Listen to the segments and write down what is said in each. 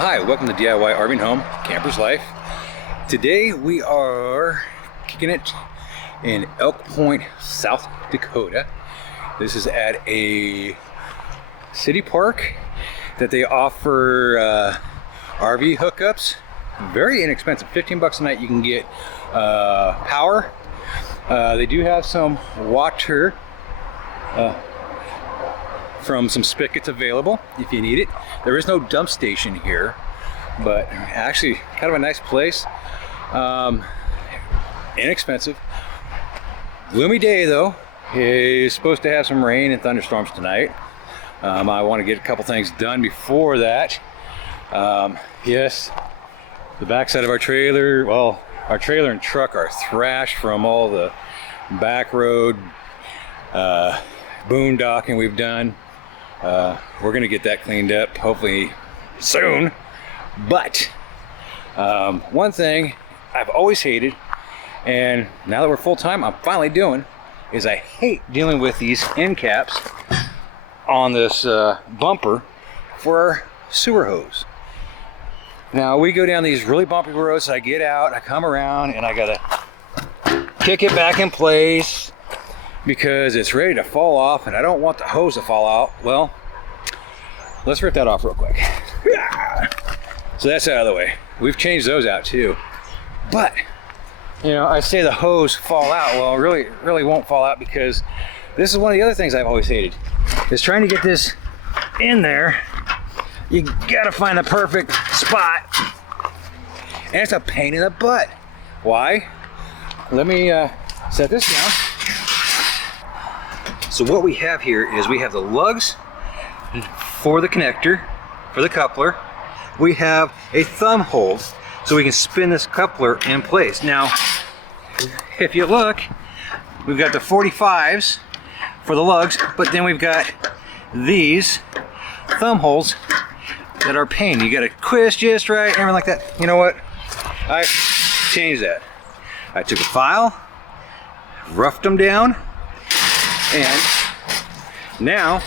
Hi, welcome to DIY RV and Home, Camper's Life. Today we are kicking it in Elk Point, South Dakota. This is at a city park that they offer RV hookups. Very inexpensive, 15 bucks a night. You can get power. They do have some water from some spigots available if you need it. There is no dump station here, but actually kind of a nice place. Inexpensive. Gloomy day though. It's supposed to have some rain and thunderstorms tonight. I want to get a couple things done before that. Yes, the backside of our trailer, well, our trailer and truck are thrashed from all the back road boondocking we've done. We're gonna get that cleaned up hopefully soon. But one thing I've always hated, and now that we're full-time I'm finally doing, is I hate dealing with these end caps on this bumper for our sewer hose. Now we go down these really bumpy roads. I get out, I come around, and I gotta kick it back in place because it's ready to fall off, and I don't want the hose to fall out. Well, let's rip that off real quick. So that's out of the way. We've changed those out too. But, you know, I say the hose fall out. Well, it really won't fall out, because this is one of the other things I've always hated, is trying to get this in there. You gotta find the perfect spot, and it's a pain in the butt. Why? Let me set this down. So what we have here is we have the lugs for the connector, for the coupler. We have a thumb hole so we can spin this coupler in place. Now, if you look, we've got the 45s for the lugs, but then we've got these thumb holes that are a pain. You gotta twist just right, everything like that. You know what? I changed that. I took a file, roughed them down, and now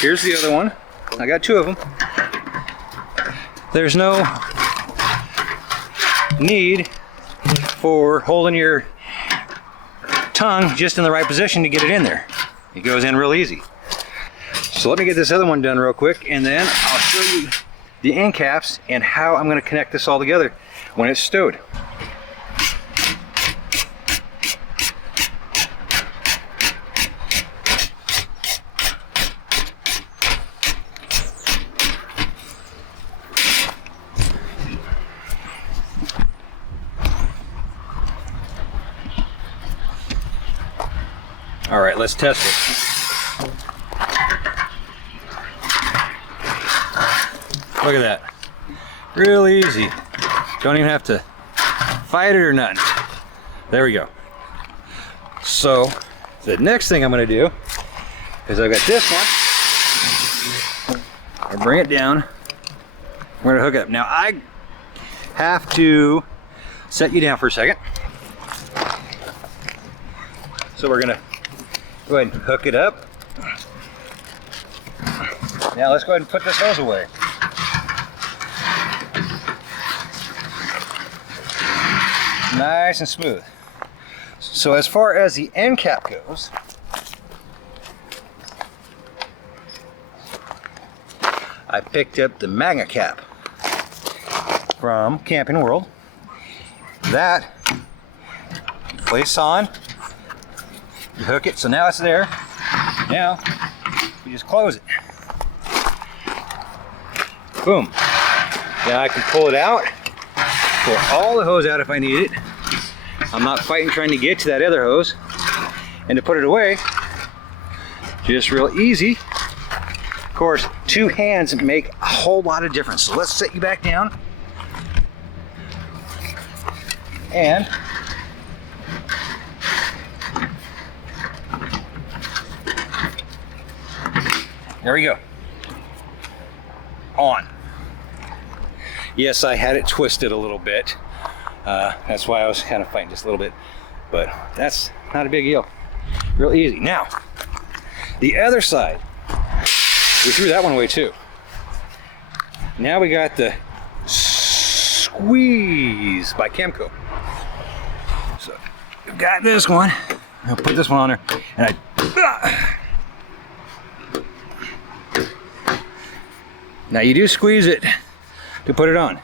here's the other one. I got two of them. There's no need for holding your tongue just in the right position to get it in there. It goes in real easy. So let me get this other one done real quick, and then I'll show you the end caps and how I'm going to connect this all together when it's stowed. All right, let's test it. Look at that. Real easy. Don't even have to fight it or nothing. There we go. So the next thing I'm going to do is I've got this one. I bring it down. We're going to hook it up. Now I have to set you down for a second. So we're going to go ahead and hook it up. Now let's go ahead and put this hose away. Nice and smooth. So as far as the end cap goes, I picked up the magnet cap from Camping World. That you place on, you hook it, so now it's there. Now you just close it. Boom. Now I can pull it out, pull all the hose out if I need it. I'm not fighting trying to get to that other hose. And to put it away, just real easy. Of course, two hands make a whole lot of difference. So let's set you back down. And there we go. On. Yes, I had it twisted a little bit. That's why I was kind of fighting just a little bit, but that's not a big deal. Real easy. Now, the other side, we threw that one away too. Now we got the squeeze by Chemco. So we've got this one. I'll put this one on there, and now you do squeeze it to put it on,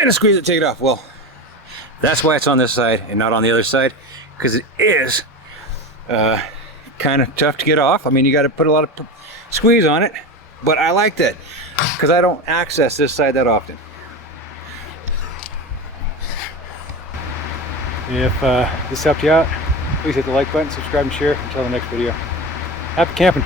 and squeeze it, take it off. Well, that's why it's on this side and not on the other side, because it is kind of tough to get off. I mean, you got to put a lot of squeeze on it, but I like that because I don't access this side that often. If this helped you out, please hit the like button, subscribe, and share. Until the next video, happy camping.